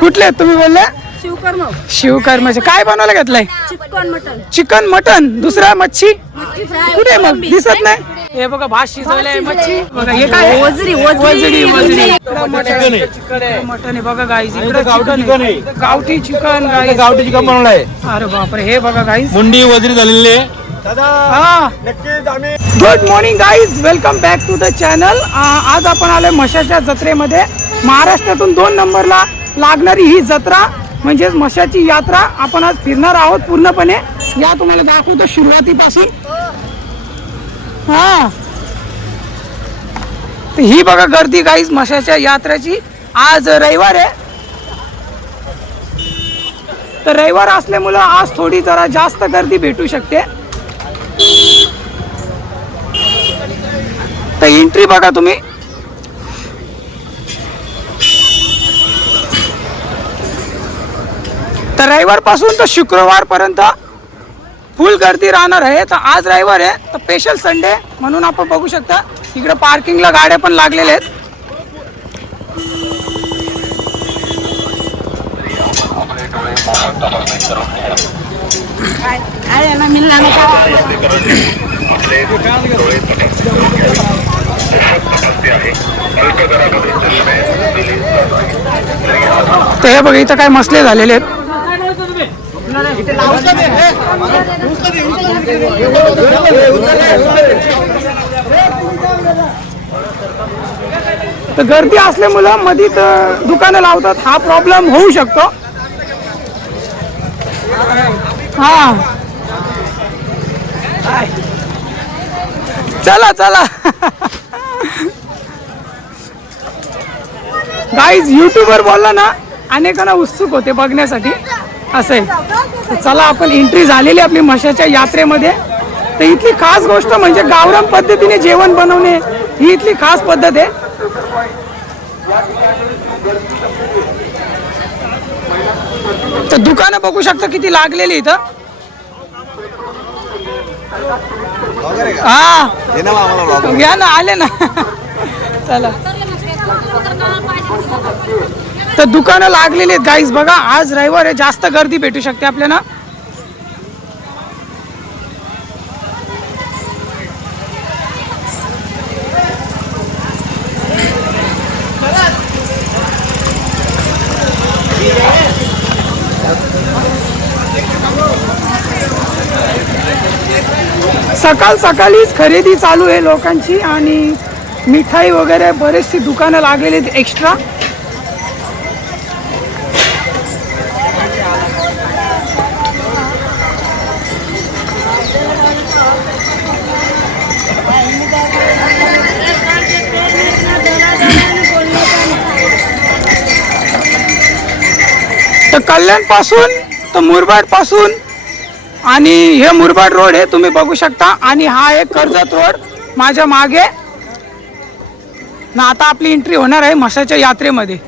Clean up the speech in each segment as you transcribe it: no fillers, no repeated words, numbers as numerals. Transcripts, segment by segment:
कुठले आहेत तुम्ही बोलले? शिवकर्म. शिवकर्माचे. काय बनवायला घेतलंय? Chicken mutton. Chicken mutton. दुसरा मच्छी मच्छी फ्राय. कुठे मग दिसत नाही. हे बघा भात शिजवलंय मच्छी बघा. हे काय आहे? वजरी वजरी वजरी चिकन आहे. मटन आहे बघा गाईज. इकडे गावठी चिकन चिकन आहे. आहे. गावठी चिकन गाईज. गावठी चिकन बनवलंय. अरे बापरे. हे बघा गाईज. मुंडी वजरी झालेली आहे. हा good morning guys. Welcome back to the channel. आज आपण आलोय म्हशाच्या जत्रेमध्ये. महाराष्ट्रातून 2 नंबरला लागणारी ही जत्रा म्हणजेच म्हशाची यात्रा आपण आज फिरणार आहोत पूर्णपणे. या तुम्हाला दाखवतो सुरुवातीपासून. हा तर ही बघा गर्दी गाईज म्हशाच्या यात्रेची. आज रविवार आहे तर रविवार असल्यामुळं आज थोडी जरा जास्त गर्दी भेटू शकते. तर एंट्री बघा तुम्ही. तर रविवार पासून तर शुक्रवार पर्यंत फुल गर्दी राहणार आहे. तर आज रविवार आहे तर स्पेशल संडे म्हणून आपण बघू शकता इकडे पार्किंगला गाड्या पण लागलेल्या आहेत. तर हे बघा इथं काय मसले झालेले आहेत. तर गर्दी असल्यामुळं मध्ये दुकानं लावतात. हा प्रॉब्लेम होऊ शकतो. हा चला चला गाईज. युट्यूबवर बोलला ना अनेकांना उत्सुक होते बघण्यासाठी असं आहे. तर चला आपण एंट्री झालेली आपली म्हशाच्या यात्रेमध्ये. तर इथली खास गोष्ट म्हणजे गावरान पद्धतीने जेवण बनवणे ही इथली खास पद्धत आहे. तर दुकानं बघू शकता किती लागलेली इथं. हा घ्या ना आले ना चला. तर दुकानं लागलेली आहेत गाईज बघा. आज रविवार आहे जास्त गर्दी भेटू शकते आपल्याला. सकाळ सकाळीच खरेदी चालू आहे लोकांची आणि मिठाई वगैरे बरेचशी दुकानं लागलेली आहेत एक्स्ट्रा. तर कल्याण पासून तर मुरबाड पासून आणि हे मुरबाड रोड आहे तुम्ही बघू शकता. आणि हा एक कर्जत रोड माझ्या मागे ना. आता आपली एंट्री होणार आहे म्हशाच्या यात्रेमध्ये.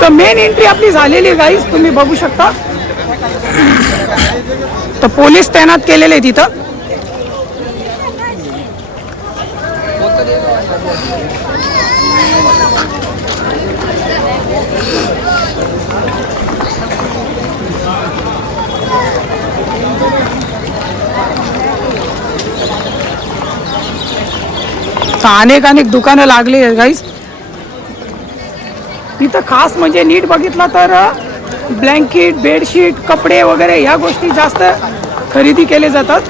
तर मेन एंट्री आपली झालेली आहे गाईज तुम्ही बघू शकता. तर पोलीस तैनात केलेले आहेत तिथं. अनेक दुकानं लागली आहेत गाईज. इथं खास म्हणजे नीट बघितलं तर ब्लँकेट बेडशीट कपडे वगैरे ह्या गोष्टी जास्त खरेदी केले जातात.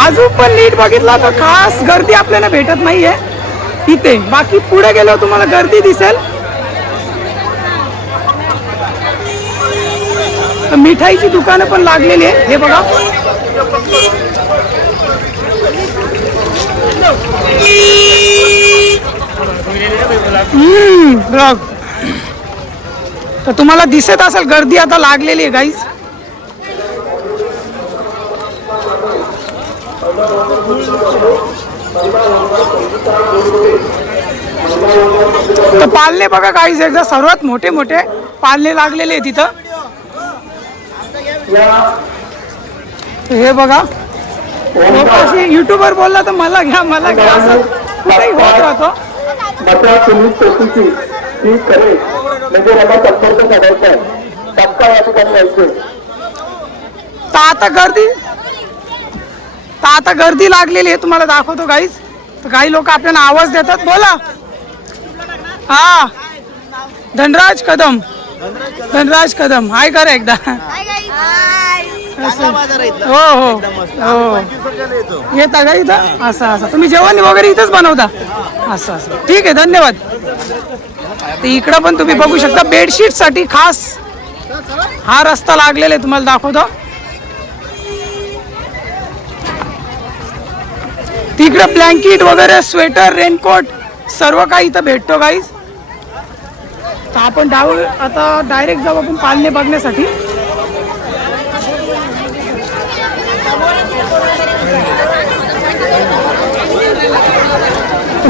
अजून पण नीट बघितला तर खास गर्दी आपल्याला भेटत नाहीये इथे. बाकी पुढे गेलो तुम्हाला गर्दी दिसेल. मिठाईची दुकानं पण लागलेली आहे हे बघा. बघ तर तुम्हाला दिसत असेल गर्दी आता लागलेली आहे गाईज. तर पालने बघा गाईज एकदा सर्वात मोठे मोठे पालने लागलेले आहे तिथं. हे बघा युट्यूबर बोलला तर मला घ्या असं कुठेही होत राहतो. आता गर्दी लागलेली आहे तुम्हाला दाखवतो गाईज. तर काही लोक आपल्याला आवाज देतात. बोला. हा धनराज कदम हाय करा एकदा. हो हो हो येता का इथं असं तुम्ही जेवण वगैरे इथंच बनवता असं ठीक आहे धन्यवाद. तर इकडं पण तुम्ही बघू शकता बेडशीट साठी खास हा रस्ता लागलेला आहे तुम्हाला दाखवतो. तिकडं ब्लँकेट वगैरे स्वेटर रेनकोट सर्व काही इथं भेटतो गाईज. तर आपण आता डायरेक्ट जाऊ आपण पालने बघण्यासाठी.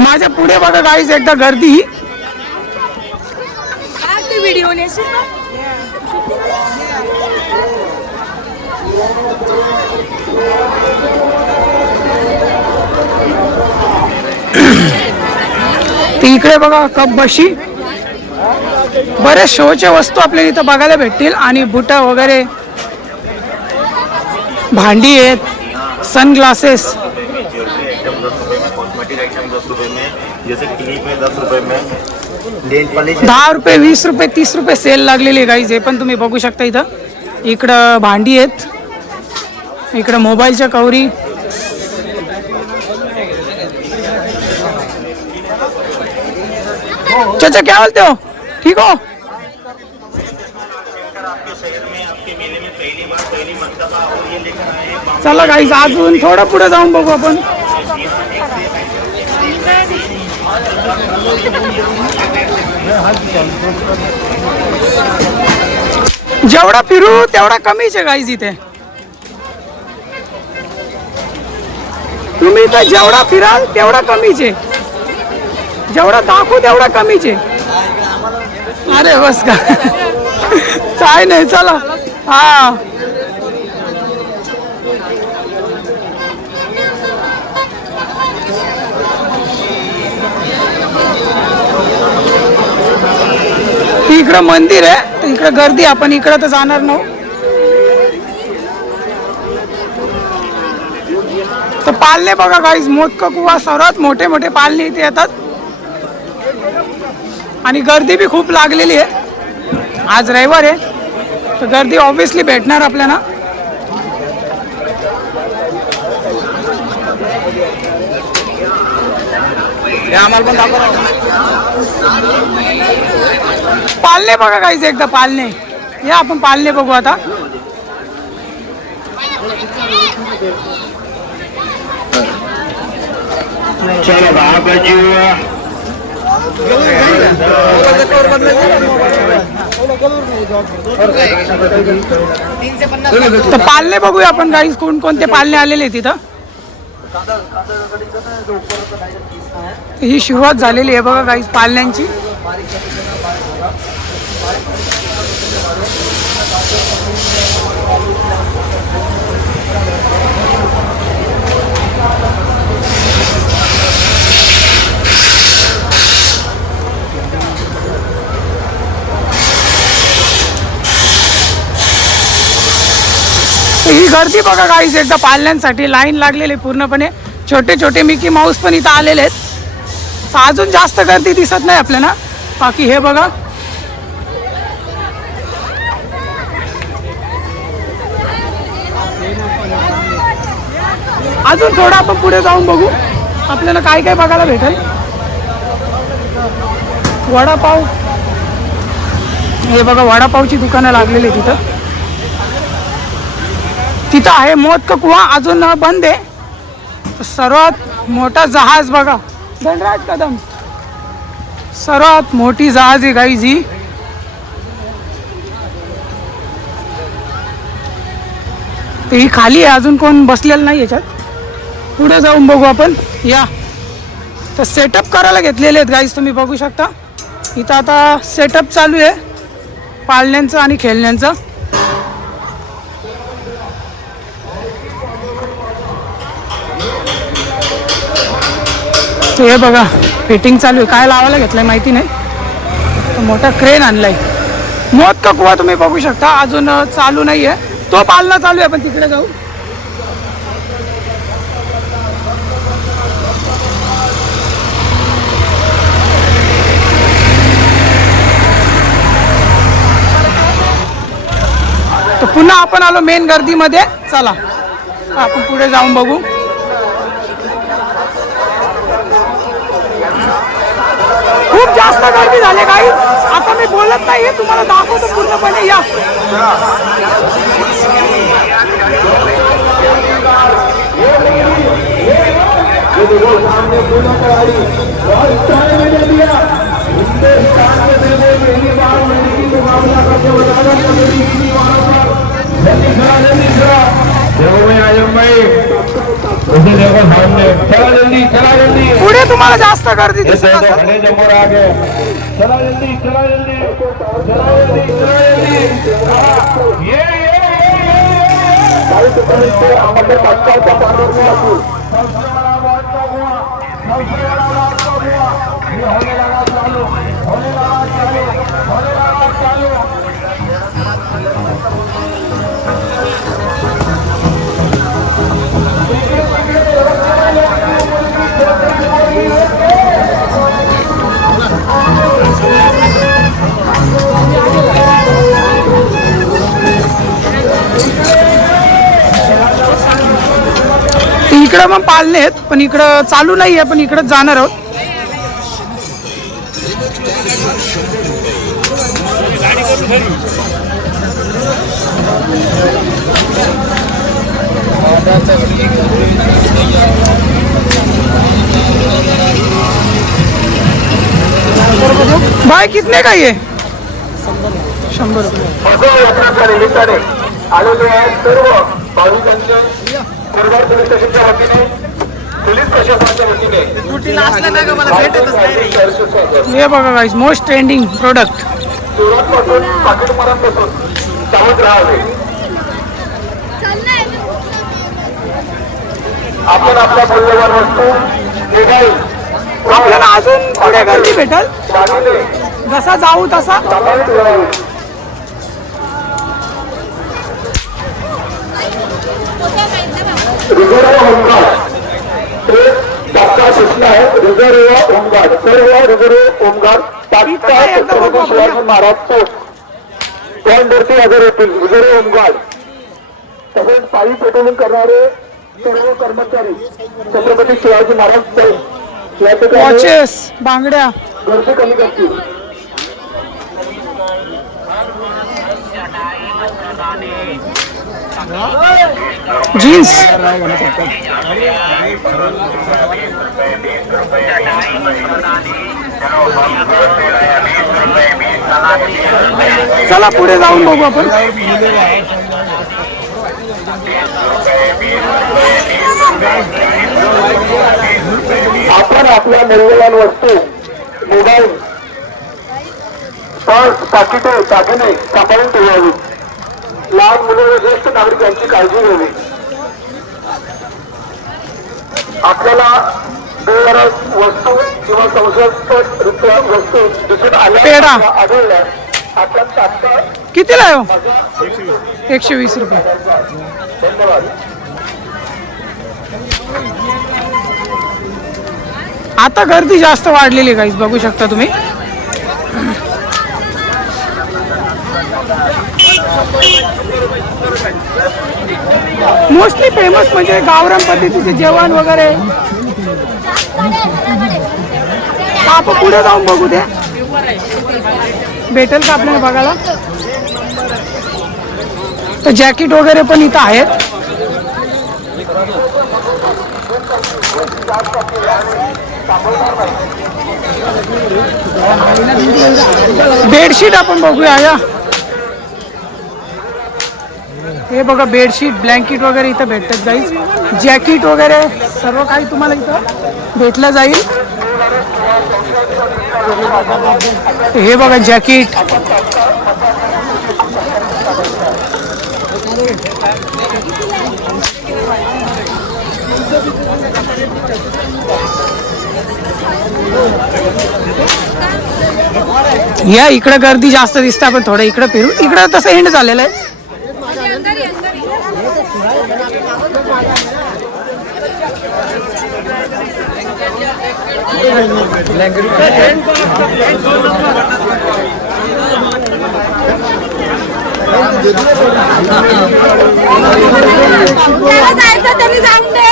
माझ्या पुढे बघा गाईज एकदा गर्दी. व्हिडिओ इकडे बघा कप बशी बरेच शोचे वस्तू आपल्याला इथं बघायला भेटतील. आणि बुट वगैरे भांडी आहेत सनग्लासेस. जैसे क्लिप है 10 रुपए में, 10 रुपये 20 रुपये 30 रुपये सेल लागलेली आहे गाईज. हे पण तुम्ही बघू शकता इथं. इकडं भांडी आहेत. इकडं मोबाईलच्या कवरी. चाचा क्या बोलते हो ठीक हो. चला गाईज अजून थोडं पुढे जाऊन बघू आपण. जेवढा फिरू तेवढा कमीच आहे गाईज इथे. तुम्ही तर जेवढा फिराल तेवढा कमीच आहे. जेवढा दाखवू तेवढा कमीच आहे. अरे बस का काय नाही चला. हा इकडं मंदिर आहे. इकडं गर्दी आपण इकडं तर जाणार नाही. तर पालने बघा गाईज मोदक कुवा सर्वात मोठे मोठे पालने इथे येतात. आणि गर्दी बी खूप लागलेली आहे. आज रविवार आहे तर गर्दी ऑब्विसली भेटणार आपल्याला. पालने बघा गाईज एकदा पालने या आपण पालने बघू आता. तर पालने बघूया आपण गाईज कोणकोणते पालने आलेले तिथं. ही सुरुवात झालेली आहे बघा गाईज पालण्यांची. ही गर्दी बघा गाईज एकदा पालण्यांसाठी लाईन लागलेली पूर्णपणे. छोटे छोटे मिकी माऊस पण इथं आलेले आहेत. अजून जास्त गर्दी दिसत नाही आपल्याला. बाकी हे बघा, अजून थोडं आपण पुढे जाऊन बघू आपल्याला काय काय बघायला भेटेल. वडापाव, हे बघा वडापावची दुकानं लागलेली तिथं. तिथं आहे मौत का कुआं, अजून बंद आहे. सर्वात मोठा जहाज बघा, धनराज कदम, सर्वात मोठी जहाज आहे गाईज ही. तर ही खाली आहे, अजून कोण बसलेलं नाही याच्यात. पुढे जाऊन बघू आपण. या तर सेटअप करायला घेतलेले आहेत गाईज, तुम्ही बघू शकता. इथं आता सेटअप चालू आहे पाळण्यांचं आणि खेळण्यांचं. हे बघा फिटिंग चालू आहे, काय लावायला घेतलंय माहिती नाही. तो मोठा क्रेन आणलाय. मौत का कुआं तुम्ही बघू शकता, अजून चालू नाही आहे, तो पाळणा चालू आहे. आपण तिकडे जाऊ. तर पुन्हा आपण आलो मेन गर्दीमध्ये. चला आपण पुढे जाऊन बघू. खूप जास्त गर्दी झाली काही, आता मी बोलत नाहीये, तुम्हाला दाखवतो पूर्णपणे. या पुढे तुम्हाला जास्त गर्दी दिसत असेल. इकडं मग पाळणे आहेत, पण इकडं चालू नाही आहे, पण इकडं जाणार आहोत. भाई कितने का ये? 100 रुपये. आलेले आहेत सर्व भाविकांच्या कुरवाड पोलीस स्टेशनच्या वतीने, पोलीस प्रशासनाच्या वतीने. हे बघा गाइस, मोस्ट ट्रेंडिंग प्रोडक्ट. सुरुवातपासून पाकिटमारांपासून सावध राहावे. आपण आपल्या मूल्यवान वस्तू निघाल आपल्याला अजून पुढे गर्दी भेटल, दागिने जसा जाऊ तसा. सांभाळून ठेवावे. रिझर्व होमगार्ड एक डॉक्टर सूचना आहे. रिझर्व होमगार्ड, सर्व रिझर्व होमगार्ड तात्काळ छत्रपती शिवाजी महाराज पोस्ट 2,30,000 येतील. रिझर्व होमगार्ड तसेच पायी पेट्रोलिंग करणारे सर्व कर्मचारी छत्रपती शिवाजी महाराज पोस्ट या ठिकाणी वॉचेस, बांगड्या. गर्दी कमी करतील. जीन्स, चला पुढे जाऊन बघू आपण. आपण आपल्या मूल्यवान वस्तू, मोबाईल, पर्स, पाकिटे, दागिने सांभाळून ठेवावी. लहान मुले व ज्येष्ठ नागरिक यांची काळजी घ्यावी. आपल्याला बेगरज वस्तू किंवा संशयास्पद वस्तू दिसून पेढा. आढळल्या आपण तात्काळ कितीला आहे हो? 120 रुपये. धन्यवाद. आता गर्दी जास्त वाढलेली गाईस, बघू शकता तुम्ही. मोस्टली फेमस म्हणजे गावरान पद्धतीचे जेवण वगैरे. आपण पुढे जाऊन बघू दे, भेटेल का आपल्याला बघायला. तर जॅकेट वगैरे पण इथं आहेत. बेडशीट आपण बघूया या. हे बघा बेडशीट, ब्लँकेट वगैरे इथं भेटतात गाईज. जॅकेट वगैरे सर्व काही तुम्हाला इथं भेटलं जाईल. हे बघा जॅकेट. या इकडे गर्दी जास्त दिसते. आपण थोडं इकडे फिरू. इकडे तसं एंड झालेलं आहे. जायचं त्यांनी जाऊन दे.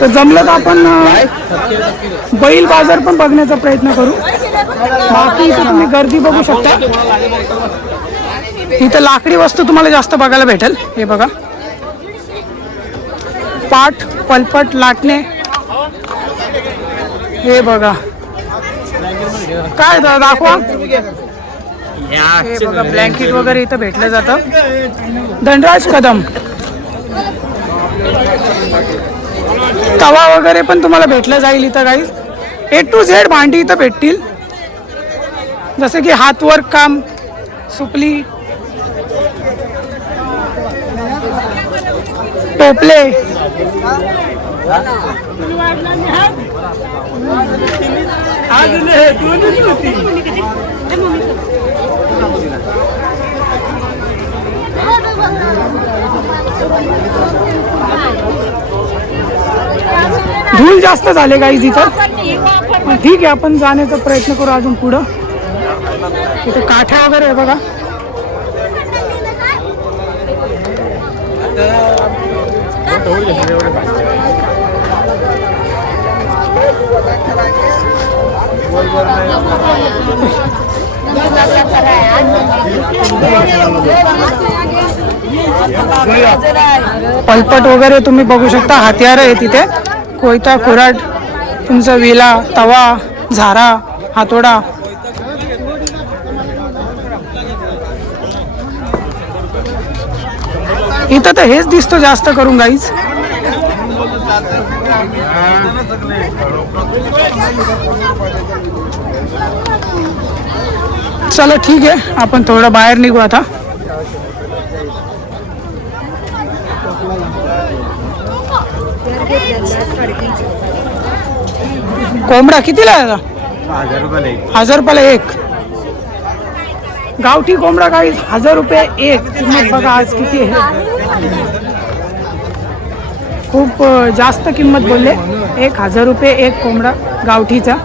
तर जमलं तर आपण बैल बाजार पण बघण्याचा प्रयत्न करू. बाकी इथं तुम्ही गर्दी बघू शकता. इथं लाकडी वस्तू तुम्हाला जास्त बघायला भेटेल. हे बघा पाट, पलपट, लाटणे. हे बघा काय दाखवा. हे बघा ब्लँकेट वगैरे इथं भेटलं जातं. धनराज कदम. तवा वगैरे पण तुम्हाला भेटलं जाईल इथं गाईज. A to Z भांडी इथं भेटतील. जसं की हातवर्क काम, सुपली, टोपले. धूळ जास्त झाले गाईज इथं. ठीक आहे आपण जाण्याचा प्रयत्न करू अजून पुढं. इथं काठ्या वगैरे आहे बघा. पलपट वगैरे तुम्ही बघू शकता. हत्यार आहे तिथे. कोयता, कुऱ्हाड, तुमचा विला, तवा, झारा, हातोडा. इथं तर हेच दिसतो जास्त करून गाईज. चला ठीक आहे आपण थोडं बाहेर निघू आता. कोंबडा कितीला आहे? 1000 रुपयाला एक. गावठी कोंबडा काही 1000 रुपये एक. किंमत बघा आज किती आहे. खूप जास्त किंमत बोलले. 1000 रुपये एक कोंबडा गावठीचा.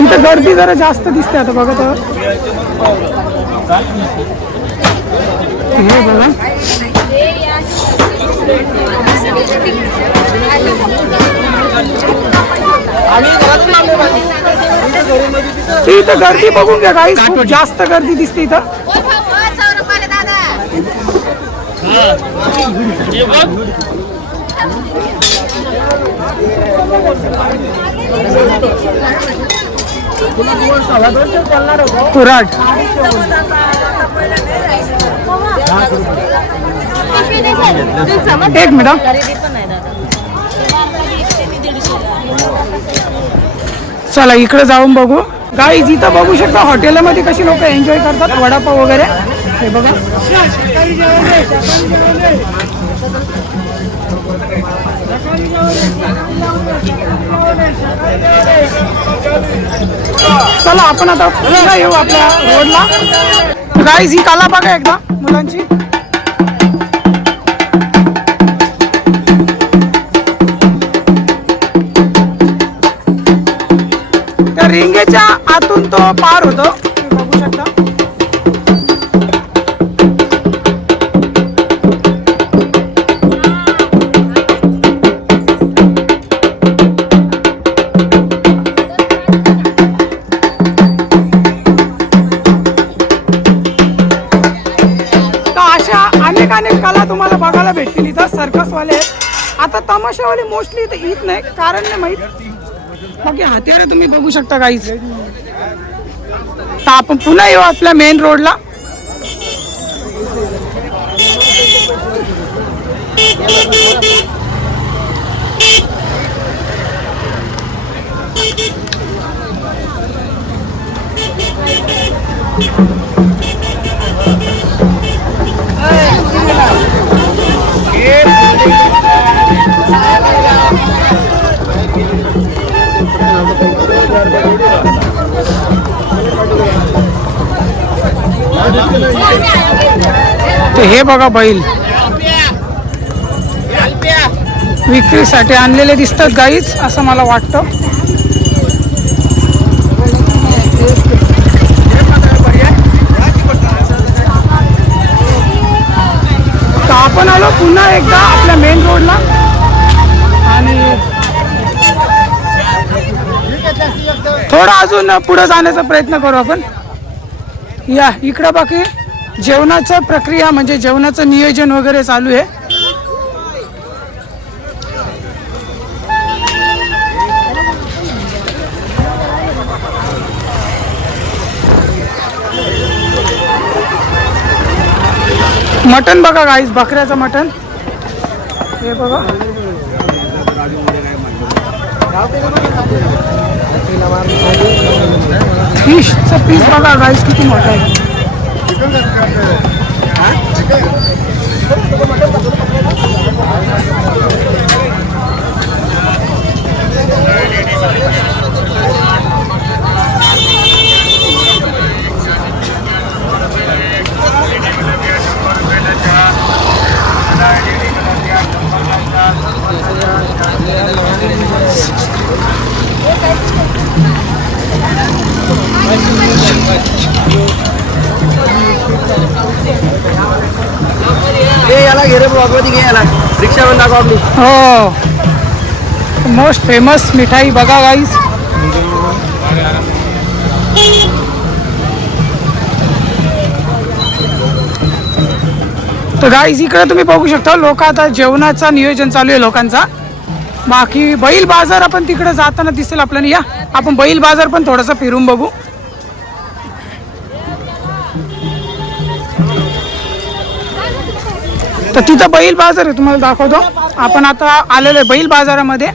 इथं गर्दी जरा जास्त दिसते आता बघा. तर हे बघा इथं गर्दी बघून घ्या काही. खूप जास्त गर्दी दिसते इथं. कुऱ्हाड. एक मिनिट. चला इकडे जाऊन बघू. गाईज इथं बघू शकता हॉटेलमध्ये कशी लोक एन्जॉय करतात वडापाव वगैरे. हे बघा चला आपण आता पुन्हा येऊ आपल्या रोडला. गाईज ही कला बघा एकदा मुलांची. त्या रिंगेच्या आतून तो पार होतो बघू शकता. अनेक कला तुम्हाला बघायला भेटतील इथं. सर्कसवाले आता तमाशावाले मोस्टली इथं येत नाही, कारण नाही माहीत. बाकी हत्यारे तुम्ही बघू शकता गाईज. तर आपण पुन्हा येऊ आपल्या मेन रोडला. तर हे बघा बैल विक्रीसाठी आणलेले दिसतात गाईज, असं मला वाटतं. तर आपण आलो पुन्हा एकदा आपल्या मेन रोडला आणि थोडा अजून पुढे जाण्याचा प्रयत्न करू आपण. या इकडं बाकी जेवणाचं प्रक्रिया म्हणजे जेवणाचं नियोजन वगैरे चालू आहे. मटन बघा गाईस, बकऱ्याचं मटन हे बघा. फिशचं पीस बघा गाईस किती मोठं आहे. हो मोस्ट फेमस मिठाई बघा गाईस. तर गाईस इकडे तुम्ही बघू शकता लोक आता जेवणाचा नियोजन चालू आहे लोकांचा. बाकी बैल बाजार आपण तिकडे जाताना दिसेल आपल्याला. या आपण बैल बाजार पण थोडासा फिरून बघू. तर तिथं बैल बाजार आहे, तुम्हाला दाखवतो. आपण आता आलेलो आहे बैल बाजारामध्ये.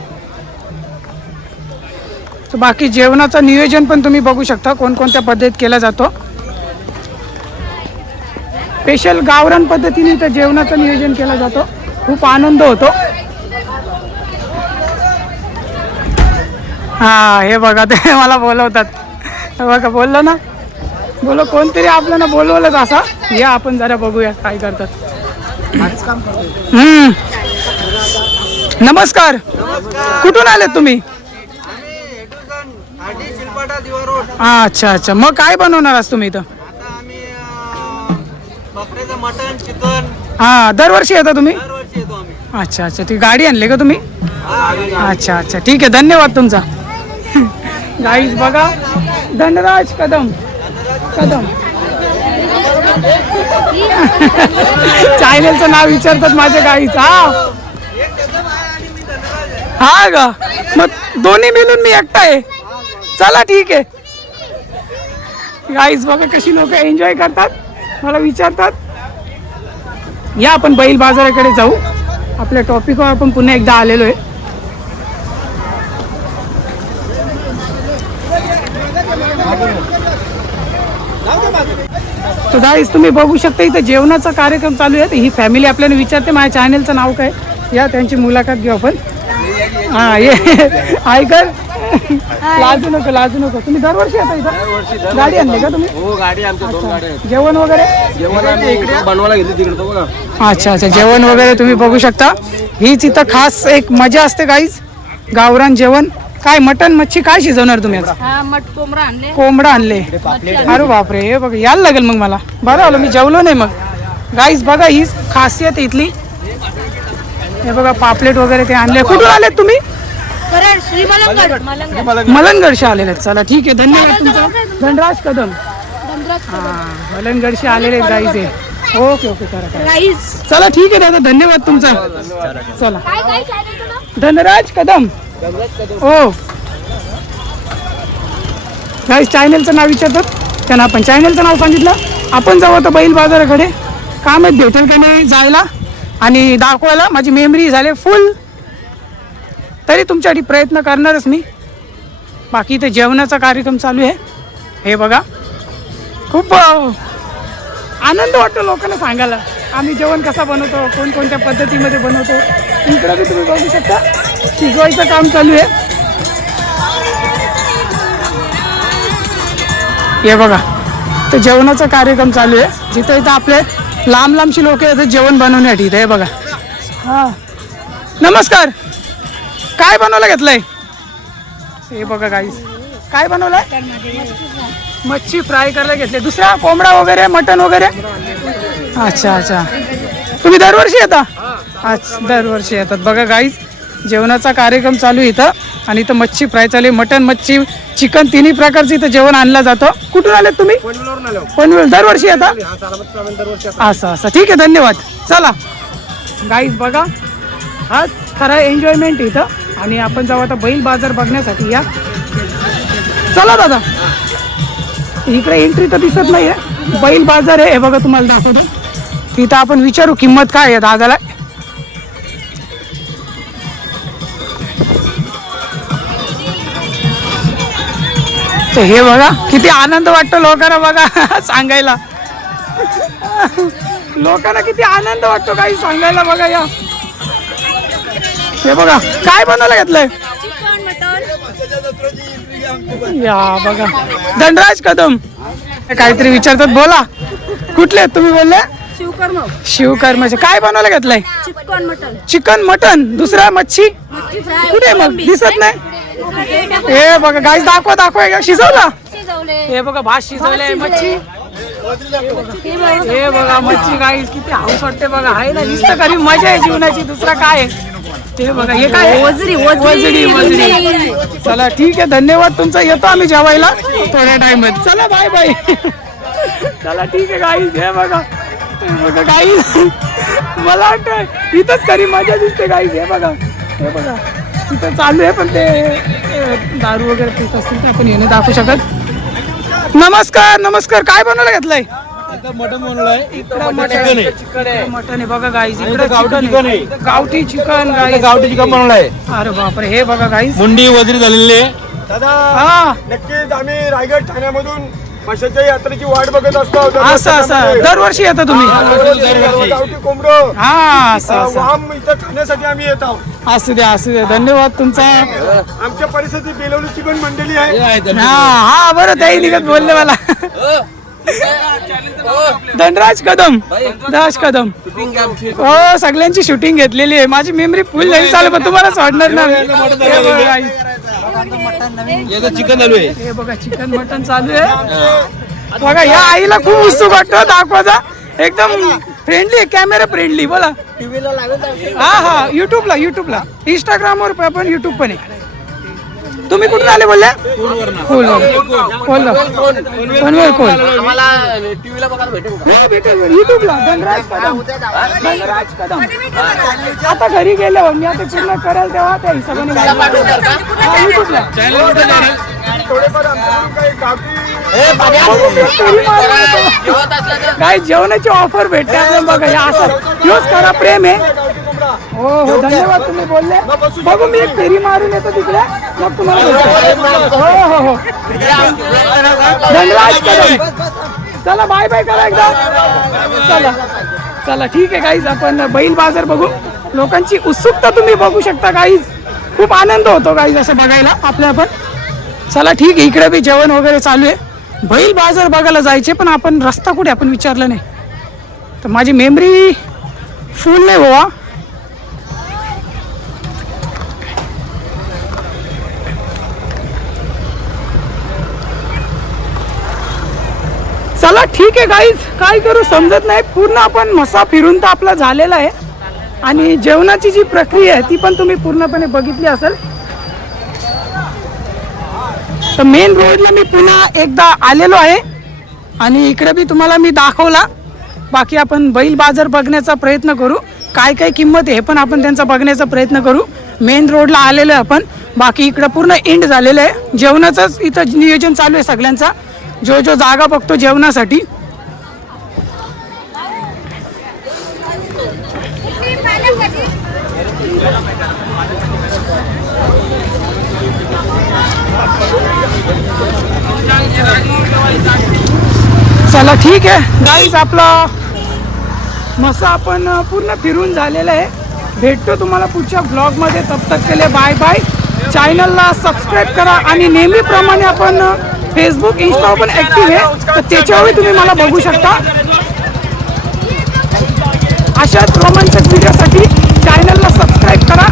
तर बाकी जेवणाचं नियोजन पण तुम्ही बघू शकता कोणकोणत्या पद्धतीत केला जातो. स्पेशल गावरान पद्धतीने इथं जेवणाचं नियोजन केलं जातो. खूप आनंद होतो. हा हे बघा ते मला बोलवतात. बघा बोललो ना, बोलो कोणतरी आपल्याला बोलवलंच असा. या आपण जरा बघूया काय करतात. नमस्कार, कुठून आले तुम्ही? अच्छा अच्छा, मग काय बनवणार आज तुम्ही इथं? Mutton chicken. हा दरवर्षी येता तुम्ही? दरवर्षी येतो आम्ही. अच्छा अच्छा, ती गाडी आणली का तुम्ही? अच्छा अच्छा ठीक आहे, धन्यवाद तुमचा. गाईज बघा धनराज कदम कदम चॅनलचं नाव विचारतात माझ्या गाईच. हा का, मग दोन्ही मिळून मी एकटा आहे. चला ठीक आहे. गाईज बघा कशी लोक एन्जॉय करतात, मला विचारतात. या आपण बैल बाजाराकडे जाऊ. आपल्या टॉपिकवर आपण पुन्हा एकदा आलेलो आहे. तर गाईस तुम्ही बघू शकता इथं जेवणाचा कार्यक्रम चालू आहे. ही फॅमिली आपल्याला विचारते माझ्या चॅनलचं नाव काय, या त्यांची मुलाखत घेऊ आपण. हा ये ऐकर, लाजू नको. तुम्ही दरवर्षी येता इथं? गाडी आणली का तुम्ही? हो, गाडी आमच्या 2 गाड्या आहेत. जेवण वगैरे? जेवण आम्ही इकडे बनवायला घेतली तिकडे तो बघा. अच्छा जेवण वगैरे तुम्ही बघू शकता. हीच इथं खास एक मजा असते गाईज. गावरान जेवण. काय मटन मच्छी काय शिजवणार तुम्ही आता? कोंबडा आणले. कोंबडा आणले. अरे बापरे, हे बघ यायला लागेल मग मला. बरं आलं मी जेवलो नाही मग. गाईज बघा ही खासियत आहे इथली. हे बघा पापलेट वगैरे ते आणले. कुठून आलेत तुम्ही? श्री मलंगड. मलनगडशी आलेले आहेत. चला ठीक आहे, धन्यवाद तुमचा. धनराज कदम. मलनगडशी आलेले आहेत गाईज हे. ओके करा. राईस. चला ठीक आहे दादा, धन्यवाद तुमचा. चला काय काय channel तुला? धनराज कदम. हो गाईस चॅनलचं नाव विचारतात त्यांना आपण चॅनलचं नाव सांगितलं. आपण जाऊ आता बैल बाजाराकडे. काम आहेत भेटेल का नाही जायला आणि दाखवायला. माझी मेमरी झाले फुल, तरी तुमच्यासाठी प्रयत्न करणारच मी. बाकी इथे जेवणाचा कार्यक्रम चालू आहे. हे बघा खूप आनंद वाटतो लोकांना सांगायला आम्ही जेवण कसा बनवतो, कोणकोणत्या पद्धतीमध्ये बनवतो. इकडं बी तुम्ही बघू शकता शिजवायचं काम चालू आहे. हे बघा तर जेवणाचा कार्यक्रम चालू आहे. जिथं इथं आपले लांबची लोक येतात जेवण बनवण्यासाठी. इथं हे बघा. हा नमस्कार. काय बनवलं घेतलंय? हे बघा गाईस काय बनवलंय? मच्छी फ्राय करायला घेतले. दुसरा कोंबडा वगैरे मटन वगैरे? अच्छा तुम्ही दरवर्षी येता? अच्छा दरवर्षी येतात. बघा गाईस जेवणाचा कार्यक्रम चालू इथं आणि इथं मच्छी फ्राय चालू आहे. मटन मच्छी चिकन तिन्ही प्रकारचं इथं जेवण आणलं जातं. कुठून आलेत तुम्ही? पनवेल. दरवर्षी येता? असं ठीक आहे, धन्यवाद. चला गाईस बघा हाच खरा एन्जॉयमेंट इथं. आणि आपण जाऊ आता बैल बाजार बघण्यासाठी. या चला दादा. इकडे एंट्री तर दिसत नाहीये. बैल बाजार आहे हे बघा, तुम्हाला दाखवतो. तिथं आपण विचारू किंमत काय आहे दादाला. तर हे बघा किती आनंद वाटतो लोकांना बघा सांगायला. लोकांना किती आनंद वाटतो काही सांगायला बघा. या हे बघा काय बनवलं घेतलंय? Chicken mutton. या बघा धनराज कदम काहीतरी विचारतात. बोला कुठले तुम्ही? बोलले शिवकर्माचे. काय बनवलं घेतलंय? Chicken mutton. Chicken mutton. दुसरा मच्छी कुठे मग दिसत नाही. हे बघा गाईस दाखवा शिजवला. हे बघा भात शिजवलंय. मच्छी हे बघा मच्छी गाईस किती हाऊस वाटते बघा. आहे ना नुसतं खरी मजा आहे जीवनाची. दुसरा काय ते बघा. हे काय? वजडी. चला ठीक आहे, धन्यवाद तुमचा. येतो आम्ही जेवायला थोड्या टाइमात. चला बाय. चला ठीक आहे गाईस. हे बघा गाईस मला वाटतं इथंच खरी मजा दिसते गाईस. हे बघा तिथं चालू आहे पण ते दारू वगैरे पित असतील ते आपण येणे दाखवू शकत. नमस्कार काय बनवलं घेतलंय? मटन बनवलंय. मटन आहे बघा गाईस. इकडे चिकन आहे. गावठी चिकन गाईस. गावठी चिकन बनवलंय. अरे बापरे. हे बघा गाईस मुंडी वजरी झालेली आहे. दादा हा नक्कीच आम्ही रायगड ठाण्यामधून मशाच्या यात्रेची वाट बघत असतो. असं दरवर्षी येता तुम्ही? गावठी कोंबडं हा असं वाम इथं खाण्यासाठी आम्ही येत आहोत. असू द्या धन्यवाद तुमचा. आमच्या परिस्थिती बेलवलीची पण मंडळी आहे. हा बरं त्याही निघत बोलले मला. धनराज कदम. हो सगळ्यांची शूटिंग घेतलेली आहे. माझी मेमरी फुल नाही चालू पण तुम्हाला सोडणार नाही. चिकन चालू आहे. हे बघा चिकन मटन चालू आहे बघा. या आईला खूप उत्सुक वाटतं दाखवायचा. एकदम फ्रेंडली कॅमेरा फ्रेंडली. बोला. हा युट्यूबला इंस्टाग्रामवर पण युट्यूब पण आहे. तुम्ही कुठून आले बोलले? पनवेल कोण? युट्यूबला धनराज कदम. आता घरी गेल्यावर मी आता पूर्ण करायला तेव्हा त्या हिशोबाने युट्यूबला काय जेवणाची ऑफर भेटते आपल्याला बघा. या असं यूज करा. प्रेम आहे हो हो धन्यवाद तुम्ही बोलले. बघू मी एक फेरी मारून येतो तिकडे मग तुम्हाला बोलतो. हो हो हो धन्यवाद कदम. चला बाय बाय करा एकदा. चला चला ठीक आहे गाईज. आपण बैल बाजार बघू. लोकांची उत्सुकता तुम्ही बघू शकता गाईज. खूप आनंद होतो गाईज असं बघायला आपल्या पण. चला ठीक आहे. इकडे बी जेवण वगैरे चालू आहे. बैल बाजार बघायला जायचे पण आपण रस्ता कुठे आपण विचारलं नाही. तर माझी मेमरी फुल नाही बाबा. चला ठीक आहे गाईज. काय करू समजत नाही. पूर्ण आपण मसा फिरून तर आपला झालेला आहे आणि जेवणाची जी प्रक्रिया आहे ती पण तुम्ही पूर्णपणे बघितली असेल. तर मेन रोडला मी पुन्हा एकदा आलेलो आहे आणि इकडे बी तुम्हाला मी दाखवला. बाकी आपण बैल बाजार बघण्याचा प्रयत्न करू. काय काय किंमत आहे हे पण आपण त्यांचा बघण्याचा प्रयत्न करू. मेन रोडला आलेलो आहे आपण. बाकी इकडं पूर्ण एंड झालेलं आहे. जेवणाचंच इथं नियोजन चालू आहे सगळ्यांचा. जो जो जागा बघतो जेवणासाठी. चला ठीक आहे गाईज. आपला मसा आपण पूर्ण फिरून झालेला आहे. भेटतो तुम्हाला पुढच्या ब्लॉगमध्ये. तब तक के लिए बाय बाय. चॅनलला सबस्क्राईब करा आणि नेहमीप्रमाणे आपण फेसबुक इंस्टा पण ॲक्टिव्ह आहे तर त्याच्यावर तुम्ही मला बघू शकता. अशाच रोमांचक व्हिडिओसाठी चॅनलला सबस्क्राईब करा.